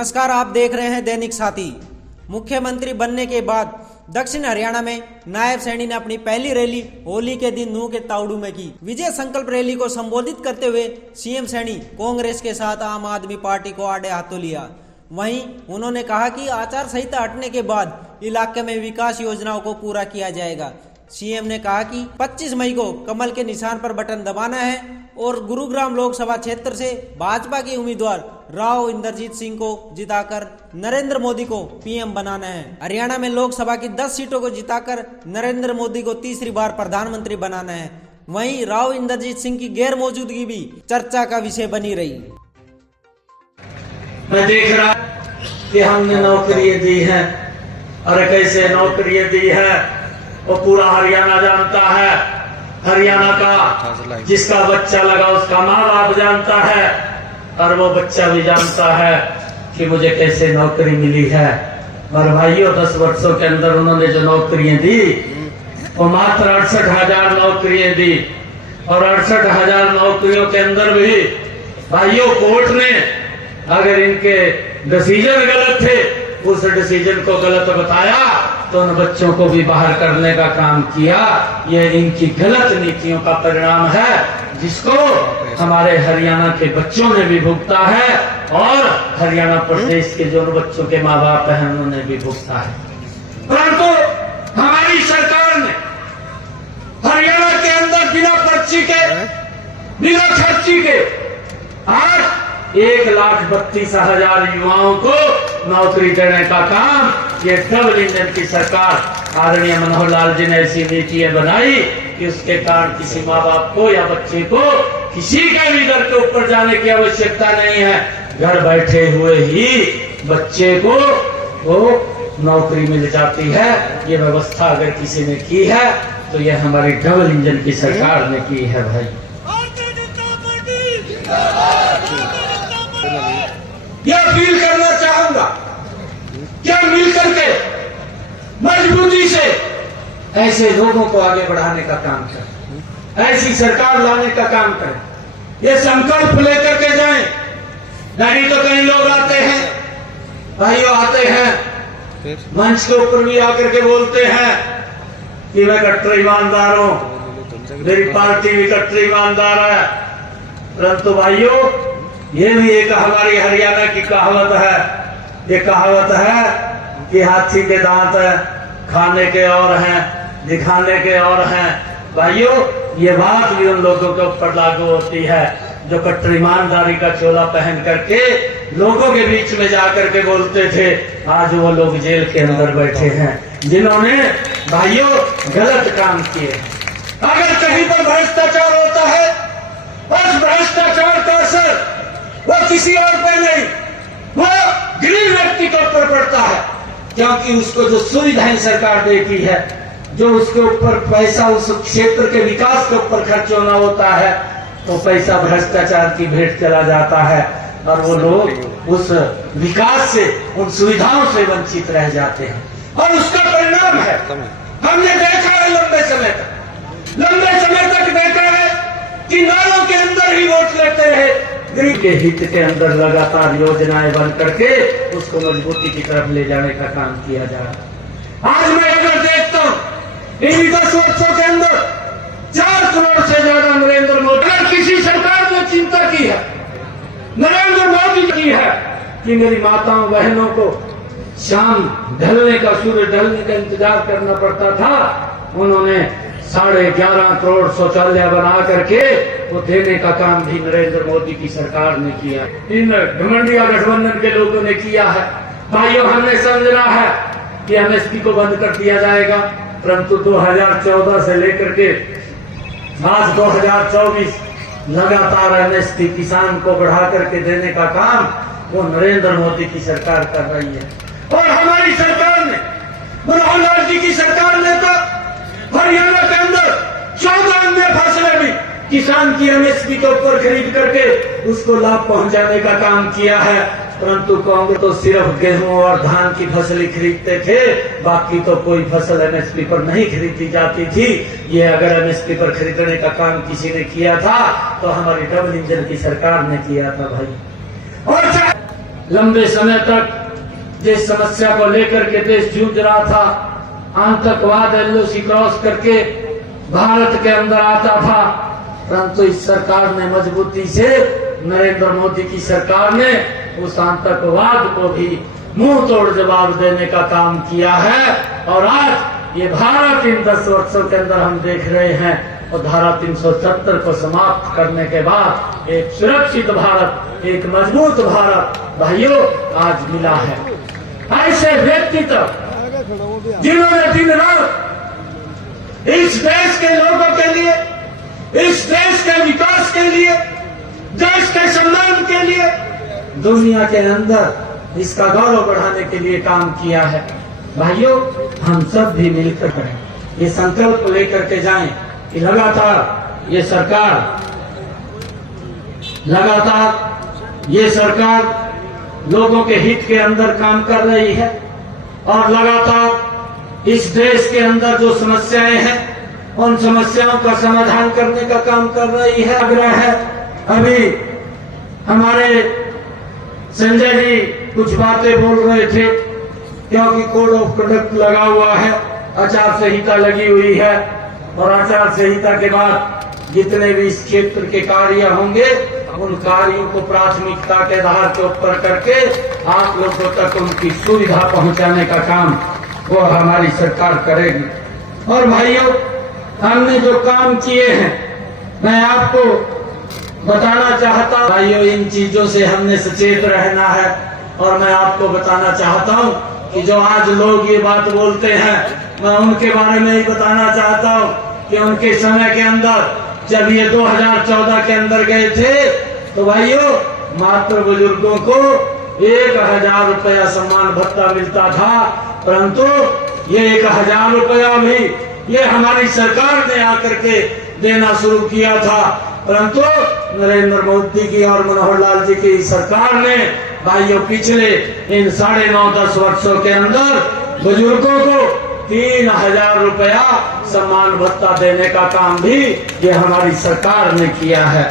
नमस्कार, आप देख रहे हैं दैनिक साथी। मुख्यमंत्री बनने के बाद दक्षिण हरियाणा में नायब सैनी ने अपनी पहली रैली होली के दिन नूह के तावड़ू में की। विजय संकल्प रैली को संबोधित करते हुए सीएम सैनी कांग्रेस के साथ आम आदमी पार्टी को आड़े हाथों लिया। वहीं उन्होंने कहा कि आचार संहिता हटने के बाद इलाके में विकास योजनाओं को पूरा किया जाएगा। सीएम ने कहा कि 25 मई को कमल के निशान पर बटन दबाना है और गुरुग्राम लोकसभा क्षेत्र से भाजपा के उम्मीदवार राव इंद्रजीत सिंह को जिताकर नरेंद्र मोदी को पीएम बनाना है। हरियाणा में लोकसभा की 10 सीटों को जिताकर नरेंद्र मोदी को तीसरी बार प्रधानमंत्री बनाना है। वहीं राव इंद्रजीत सिंह की गैर मौजूदगी भी चर्चा का विषय बनी रही। मैं देख रहा कि हमने नौकरियां दी हैं, अरे कैसे नौकरियां दी है वो पूरा हरियाणा जानता है। हरियाणा का जिसका बच्चा लगा उसका माँ बाप जानता है और वो बच्चा भी जानता है कि मुझे कैसे नौकरी मिली है। और भाइयों 10 वर्षों के अंदर उन्होंने जो नौकरियां दी वो मात्र 68,000 नौकरियां दी। और 68,000 नौकरियों के अंदर भी भाइयों कोर्ट ने अगर इनके डिसीजन गलत थे उस डिसीजन को गलत बताया तो उन बच्चों को भी बाहर करने का काम किया। ये इनकी गलत नीतियों का परिणाम है जिसको हमारे हरियाणा के बच्चों ने भी भुगता है और हरियाणा प्रदेश के जो बच्चों के माँ बाप हैं उन्होंने भी भुगता है। परंतु हमारी सरकार ने हरियाणा के अंदर बिना पर्ची के बिना खर्ची के आज 1,32,000 युवाओं को नौकरी देने का काम ये डबल इंजन की सरकार आदरणीय मनोहर लाल जी ने ऐसी नीतियां बनाई कि उसके कारण किसी माँ बाप को या बच्चे को किसी के भी घर के ऊपर जाने की आवश्यकता नहीं है। घर बैठे हुए ही बच्चे को वो नौकरी मिल जाती है। ये व्यवस्था अगर किसी ने की है तो ये हमारी डबल इंजन की सरकार ने की है। भाई यह अपील करना चाहूंगा क्या मिल करके मजबूती से ऐसे लोगों को आगे बढ़ाने का काम करें, ऐसी सरकार लाने का काम करें। ये संकल्प लेकर के जाएं। नहीं तो कई लोग आते हैं भाइयों आते हैं मंच के ऊपर भी आकर के बोलते हैं कि मैं कट्टर ईमानदार हूं, मेरी पार्टी भी कट्टर ईमानदार है। परंतु भाइयों ये भी एक हमारी हरियाणा की कहावत है। ये कहावत है कि हाथी के दांत खाने के और हैं दिखाने के और हैं। भाइयों ये बात भी उन लोगों के ऊपर लागू होती है जो कट्टर ईमानदारी का चोला पहन करके लोगों के बीच में जाकर के बोलते थे। आज वो लोग जेल के अंदर बैठे हैं जिन्होंने भाइयों गलत काम किए। अगर कहीं पर भ्रष्टाचार होता है उस भ्रष्टाचार का असर वो किसी और पे नहीं, वो गरीब व्यक्ति के ऊपर पड़ता है क्योंकि उसको जो सुविधाएं सरकार देती है, जो उसके ऊपर पैसा उस क्षेत्र के विकास के ऊपर खर्च होना होता है तो पैसा भ्रष्टाचार की भेंट चला जाता है और वो लोग उस विकास से उन सुविधाओं से वंचित रह जाते हैं। और उसका परिणाम है हमने देखा है लंबे समय तक देखा है कि नालों के अंदर ही वोट लेते रहे। गरीब के हित के अंदर लगातार योजनाएं बन करके उसको मजबूती की तरफ ले जाने का काम किया जा रहा है। आज मैं अगर देखता हूं इन 10 वर्षों के अंदर 4 करोड़ से ज्यादा नरेंद्र मोदी, अगर किसी सरकार ने चिंता की है नरेंद्र मोदी की है कि मेरी माताओं बहनों को शाम ढलने का सूर्य ढलने का इंतजार करना पड़ता था, उन्होंने 11.5 करोड़ शौचालय बना करके वो देने का काम भी नरेंद्र मोदी की सरकार ने किया। इन घमंडिया गठबंधन के लोगों ने किया है। भाइयों हमने समझना है कि एमएसपी को बंद कर दिया जाएगा, परंतु 2014 से लेकर के आज 2024 लगातार एमएसपी किसान को बढ़ा करके देने का काम वो नरेंद्र मोदी की सरकार कर रही है। और हमारी सरकार ने मनोहर लाल जी की सरकार ने तो हरियाणा के अंदर 14 अन्य फसलें भी किसान की एमएसपी के ऊपर खरीद करके उसको लाभ पहुंचाने का काम किया है। परंतु कांग्रेस तो सिर्फ गेहूं और धान की फसलें खरीदते थे, बाकी तो कोई फसल एमएसपी पर नहीं खरीदी जाती थी। ये अगर एमएसपी पर खरीदने का काम किसी ने किया था तो हमारी डबल इंजन की सरकार ने किया था भाई। और लंबे समय तक जिस समस्या को लेकर के देश जूझ रहा था, आतंकवाद एलओसी क्रॉस करके भारत के अंदर आता था, परंतु इस सरकार ने मजबूती से, नरेंद्र मोदी की सरकार ने उस आतंकवाद को भी मुंह तोड़ जवाब देने का काम किया है। और आज ये भारत इन 10 वर्षों के अंदर हम देख रहे हैं, और धारा 370 को समाप्त करने के बाद एक सुरक्षित भारत, एक मजबूत भारत भाइयों आज मिला है। ऐसे व्यक्तित्व जिन्होंने दिन रात इस देश के लोगों के लिए, इस देश के विकास के लिए, देश के सम्मान के लिए, दुनिया के अंदर इसका गौरव बढ़ाने के लिए काम किया है। भाइयों हम सब भी मिलकर करें, ये संकल्प लेकर के जाएं कि लगातार ये सरकार लोगों के हित के अंदर काम कर रही है, और लगातार इस देश के अंदर जो समस्याएं हैं उन समस्याओं का समाधान करने का काम कर रही है। आग्रह है, अभी हमारे संजय जी कुछ बातें बोल रहे थे, क्योंकि कोड ऑफ कंडक्ट लगा हुआ है, आचार संहिता लगी हुई है, और आचार संहिता के बाद जितने भी इस क्षेत्र के कार्य होंगे उन कार्यों को प्राथमिकता के आधार के ऊपर करके आप लोगों तक उनकी सुविधा पहुंचाने का काम वो हमारी सरकार करेगी। और भाइयों हमने जो काम किए हैं मैं आपको बताना चाहता हूं, भाइयों इन चीजों से हमने सचेत रहना है। और मैं आपको बताना चाहता हूं कि जो आज लोग ये बात बोलते हैं, मैं उनके बारे में ही बताना चाहता हूं कि उनके समय के अंदर जब ये 2014 के अंदर गए थे तो भाइयों मात्र बुजुर्गों को 1000 रुपया सम्मान भत्ता मिलता था, परंतु ये 1000 रुपया भी ये हमारी सरकार ने आकर के देना शुरू किया था, परंतु नरेंद्र मोदी की और मनोहर लाल जी की सरकार ने भाइयों पिछले इन 9.5-10 वर्षों के अंदर बुजुर्गों को 3000 रुपया सम्मान भत्ता देने का काम भी ये हमारी सरकार ने किया है।